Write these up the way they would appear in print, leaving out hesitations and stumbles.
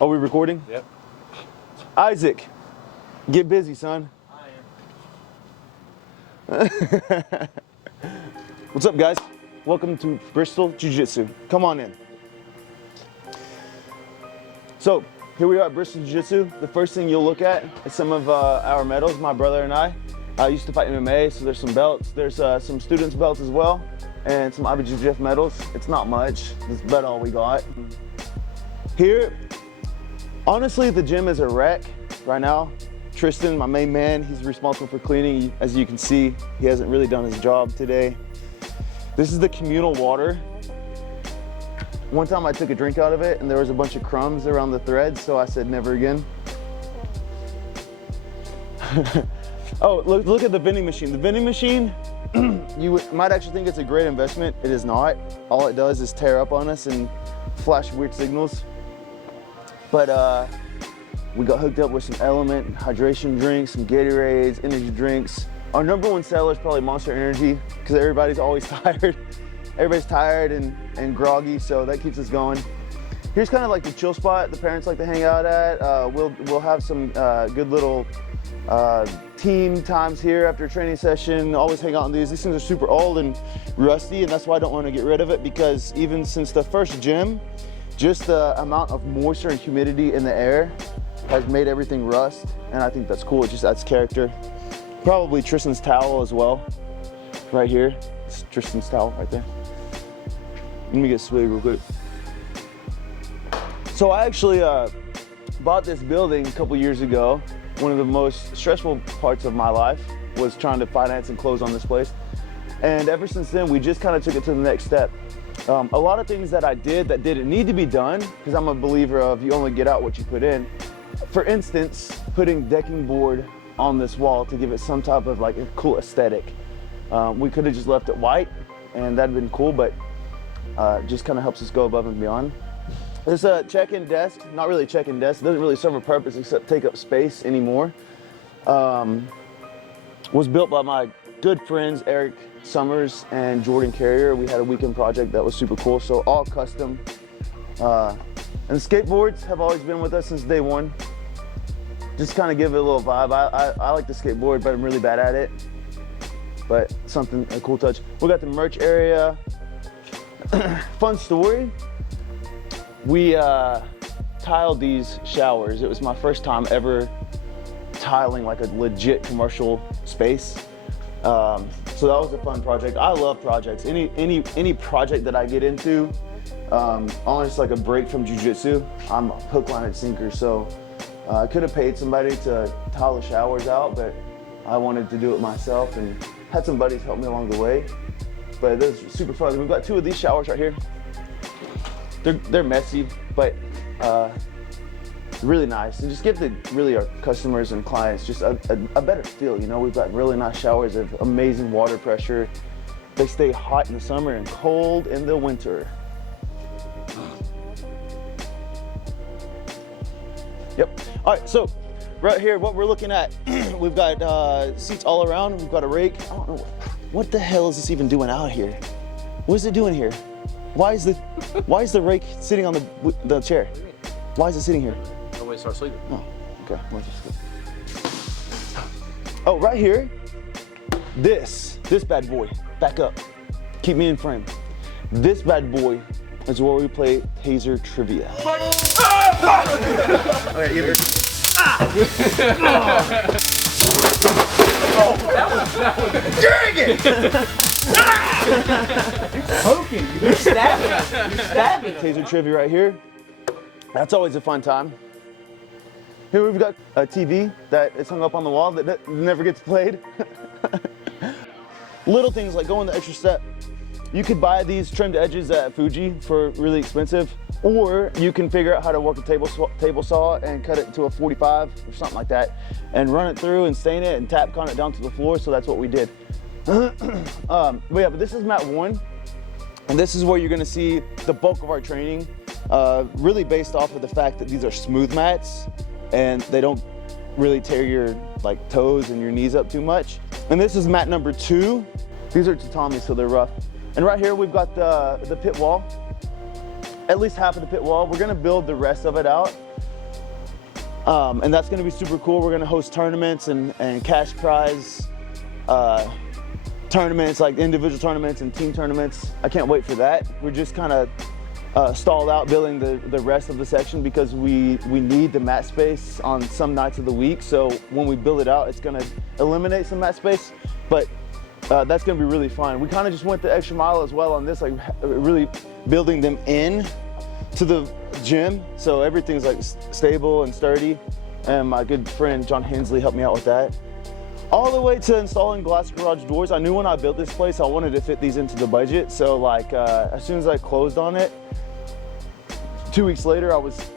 Are we recording? Yep. Isaac, get busy, son. I am. What's up, guys? Welcome to Bristol Jiu Jitsu. Come on in. So, here we are at Bristol Jiu Jitsu. The first thing you'll look at is some of our medals, my brother and I. I used to fight MMA, so there's some belts. There's some students' belts as well, and some IBJJF medals. It's not much. That's about all we got. Here, honestly, the gym is a wreck right now. Tristan, my main man, he's responsible for cleaning. As you can see, he hasn't really done his job today. This is the communal water. One time I took a drink out of it and there was a bunch of crumbs around the threads, so I said never again. Oh, look at the vending machine. The vending machine, you might actually think it's a great investment. It is not. All it does is tear up on us and flash weird signals. But we got hooked up with some Element hydration drinks, some Gatorades, energy drinks. Our number one seller is probably Monster Energy because everybody's always tired. Everybody's tired and groggy, so that keeps us going. Here's kind of like the chill spot the parents like to hang out at. We'll have some good little team times here after a training session. Always hang out on these. These things are super old and rusty, and that's why I don't want to get rid of it, because even since the first gym, just the amount of moisture and humidity in the air has made everything rust, and I think that's cool. It just adds character. Probably Tristan's towel as well, right here. It's Tristan's towel right there. Let me get swig real quick. So I actually bought this building a couple years ago. One of the most stressful parts of my life was trying to finance and close on this place. And ever since then, we just kind of took it to the next step. A lot of things that I did that didn't need to be done, because I'm a believer of you only get out what you put in. For instance, putting decking board on this wall to give it some type of like a cool aesthetic. We could have just left it white and that'd been cool, but just kind of helps us go above and beyond. This check-in desk, not really a check-in desk, it doesn't really serve a purpose except take up space anymore. Was built by my good friends Eric Summers and Jordan Carrier. We had a weekend project that was super cool, so all custom. And the skateboards have always been with us since day one. Just kind of give it a little vibe. I like to skateboard, but I'm really bad at it. But something, a cool touch. We got the merch area. Fun story. We tiled these showers. It was my first time ever tiling like a legit commercial space. So that was a fun project. I love projects. Any project that I get into, almost like a break from jiu-jitsu, I'm hook, line, and sinker. So I could have paid somebody to tile the showers out, but I wanted to do it myself and had some buddies help me along the way. But it was super fun. We've got two of these showers right here. They're messy, but really nice. And just give our customers and clients just a better feel. You know, we've got really nice showers of amazing water pressure. They stay hot in the summer and cold in the winter. Yep. All right, so right here, what we're looking at, we've got seats all around. We've got a rake. I don't know, what the hell is this even doing out here? What is it doing here? Why is the rake sitting on the chair? Why is it sitting here? Nobody start sleeping. Oh, okay. Well, just go. Oh, right here, this bad boy. Back up. Keep me in frame. This bad boy is where we play taser trivia. Okay, either. Oh, that was. Dang it! You're poking. You're stabbing. You're stabbing. Taser trivia right here. That's always a fun time. Here we've got a TV that is hung up on the wall that never gets played. Little things like going the extra step. You could buy these trimmed edges at Fuji for really expensive, or you can figure out how to work a table saw and cut it to a 45 or something like that, and run it through and stain it and tap con it down to the floor. So that's what we did. But this is mat 1, and this is where you're gonna see the bulk of our training, really based off of the fact that these are smooth mats and they don't really tear your toes and your knees up too much. And this is mat number 2. These are tatami, so they're rough. And right here we've got the pit wall. At least half of the pit wall. We're gonna build the rest of it out. And that's gonna be super cool. We're gonna host tournaments and cash prize tournaments, like individual tournaments and team tournaments. I can't wait for that. We're just kind of stalled out building the rest of the section because we need the mat space on some nights of the week. So when we build it out, it's gonna eliminate some mat space, but that's gonna be really fun. We kind of just went the extra mile as well on this, like really building them in to the gym. So everything's like stable and sturdy. And my good friend, John Hensley, helped me out with that. All the way to installing glass garage doors. I knew when I built this place, I wanted to fit these into the budget. So like, as soon as I closed on it, 2 weeks later, I was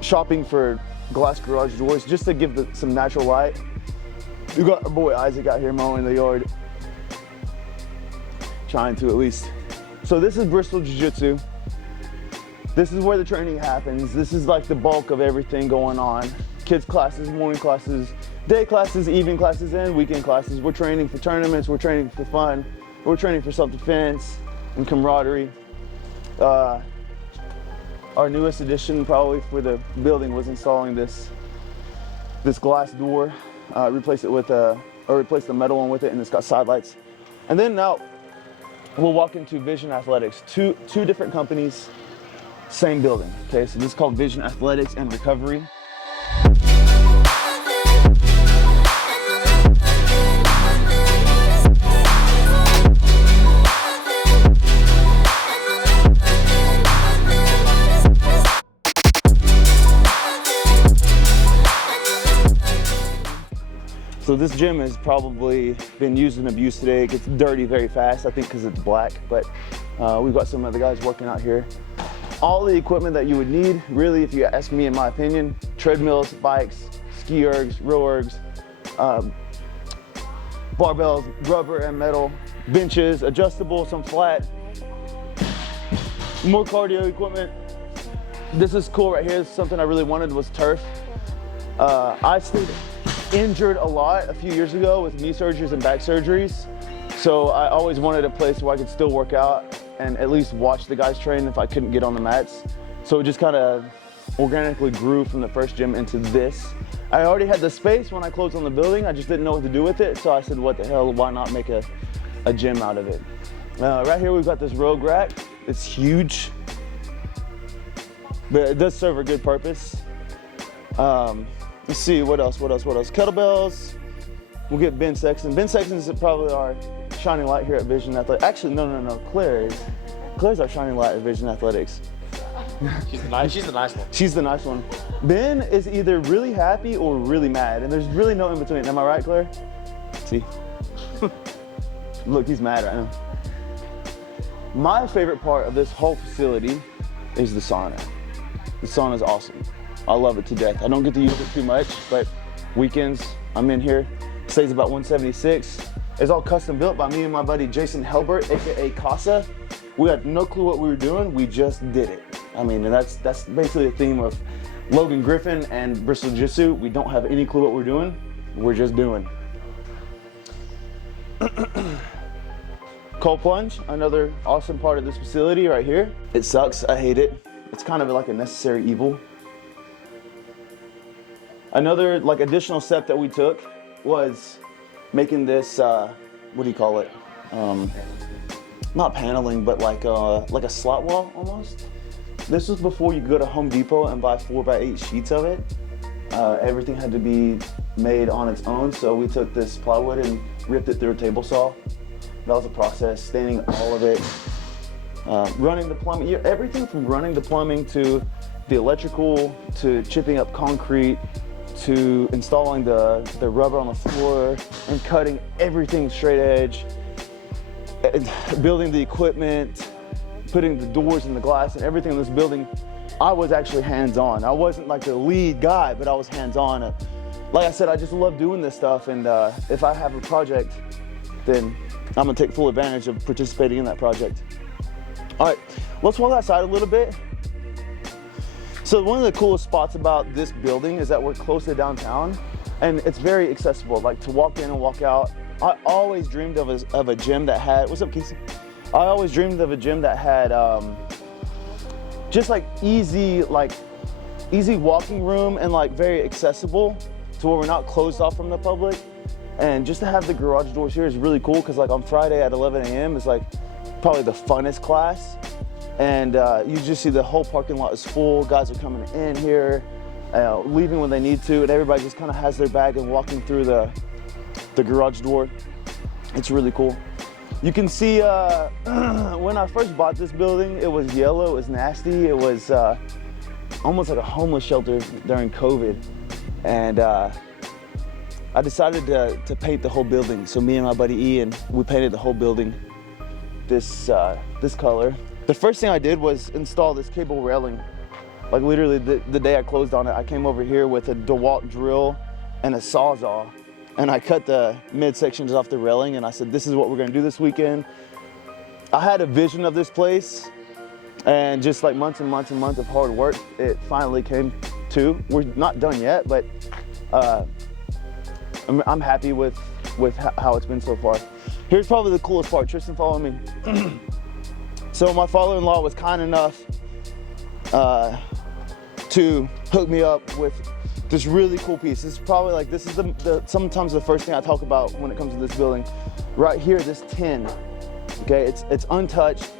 shopping for glass garage doors just to give some natural light. We got our boy Isaac out here mowing the yard. Trying to at least. So this is Bristol Jiu Jitsu. This is where the training happens. This is like the bulk of everything going on. Kids classes, morning classes, day classes, evening classes, and weekend classes. We're training for tournaments, we're training for fun, we're training for self-defense and camaraderie. Our newest addition probably for the building was installing this glass door, replace the metal one with it, and it's got side lights. And then now we'll walk into Vision Athletics, two different companies, same building. Okay, so this is called Vision Athletics and Recovery. So this gym has probably been used and abused today. It gets dirty very fast, I think because it's black, but we've got some other guys working out here. All the equipment that you would need, really, if you ask me in my opinion, treadmills, bikes, ski ergs, row ergs, barbells, rubber and metal, benches, adjustable, some flat, more cardio equipment. This is cool right here. This is something I really wanted was turf. I stayed injured a lot a few years ago with knee surgeries and back surgeries. So I always wanted a place where I could still work out and at least watch the guys train if I couldn't get on the mats. So it just kind of organically grew from the first gym into this. I already had the space when I closed on the building. I just didn't know what to do with it. So I said, what the hell, why not make a gym out of it? Right here, we've got this rogue rack. It's huge, but it does serve a good purpose. Let's see, what else? Kettlebells. We'll get bench section. Bench sections is probably our shining light here at Vision Athletics. Actually, no. Claire's our shining light at Vision Athletics. She's the nice one. She's the nice one. Ben is either really happy or really mad, and there's really no in between. Am I right, Claire? See? Look, he's mad right now. My favorite part of this whole facility is the sauna. The sauna is awesome. I love it to death. I don't get to use it too much, but weekends I'm in here. Stays about 176. It's all custom built by me and my buddy Jason Helbert, aka Casa. We had no clue what we were doing. We just did it. I mean, and that's basically the theme of Logan Griffin and Bristol Jiu Jitsu. We don't have any clue what we're doing. We're just doing. Cold plunge, another awesome part of this facility right here. It sucks. I hate it. It's kind of like a necessary evil. Another like additional step that we took was making this, what do you call it? Not paneling, but like a slot wall almost. This was before you go to Home Depot and buy 4x8 sheets of it. Everything had to be made on its own, so we took this plywood and ripped it through a table saw. That was a process, staining all of it, running the plumbing, everything from running the plumbing to the electrical, to chipping up concrete, to installing the rubber on the floor and cutting everything straight edge, and building the equipment, putting the doors and the glass and everything in this building. I was actually hands-on. I wasn't like the lead guy, but I was hands-on. Like I said, I just love doing this stuff, and if I have a project, then I'm gonna take full advantage of participating in that project. All right, let's walk outside a little bit. So one of the coolest spots about this building is that we're close to downtown, and it's very accessible, like to walk in and walk out. I always dreamed of a gym that had, what's up, Casey? I always dreamed of a gym that had just like easy, like easy walking room and like very accessible to where we're not closed off from the public. And just to have the garage doors here is really cool because like on Friday at 11 a.m. is like probably the funnest class. And you just see the whole parking lot is full. Guys are coming in here, leaving when they need to, and everybody just kind of has their bag and walking through the garage door. It's really cool. You can see when I first bought this building, it was yellow, it was nasty. It was almost like a homeless shelter during COVID. And I decided to paint the whole building. So me and my buddy Ian, we painted the whole building this color. The first thing I did was install this cable railing. Like literally the day I closed on it, I came over here with a DeWalt drill and a Sawzall, and I cut the midsections off the railing, and I said, this is what we're gonna do this weekend. I had a vision of this place, and just like months and months and months of hard work, it finally came to. We're not done yet, but I'm happy with how it's been so far. Here's probably the coolest part. Tristan, follow me. So my father-in-law was kind enough to hook me up with this really cool piece. This is probably like, this is sometimes the first thing I talk about when it comes to this building. Right here, this tin, okay? It's untouched.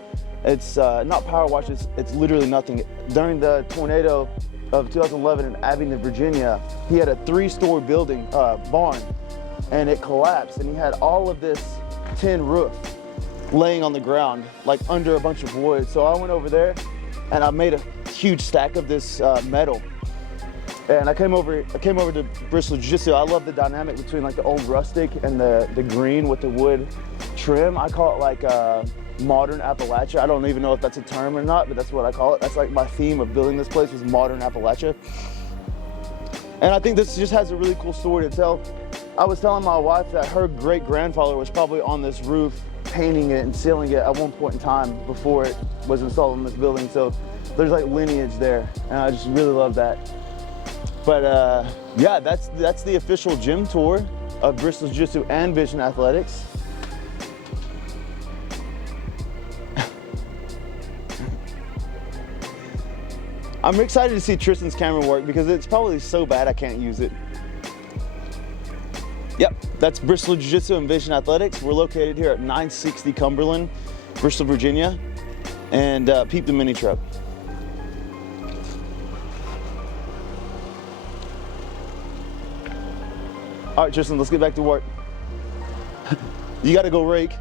It's not power wash, it's literally nothing. During the tornado of 2011 in Abingdon, Virginia, he had a 3-story building, barn, and it collapsed, and he had all of this tin roof laying on the ground, like under a bunch of wood. So I went over there and I made a huge stack of this metal. And I came over to Bristol Jiu Jitsu. I love the dynamic between like the old rustic and the green with the wood trim. I call it like modern Appalachia. I don't even know if that's a term or not, but that's what I call it. That's like my theme of building this place was modern Appalachia. And I think this just has a really cool story to tell. I was telling my wife that her great-grandfather was probably on this roof painting it and sealing it at one point in time before it was installed in this building. So there's like lineage there, and I just really love that. But yeah, that's the official gym tour of Bristol Jiu Jitsu and Vision Athletics. I'm excited to see Tristan's camera work because it's probably so bad I can't use it. Yep, that's Bristol Jiu Jitsu and Vision Athletics. We're located here at 960 Cumberland, Bristol, Virginia, and peep the mini truck. All right, Tristan, let's get back to work. You gotta go rake.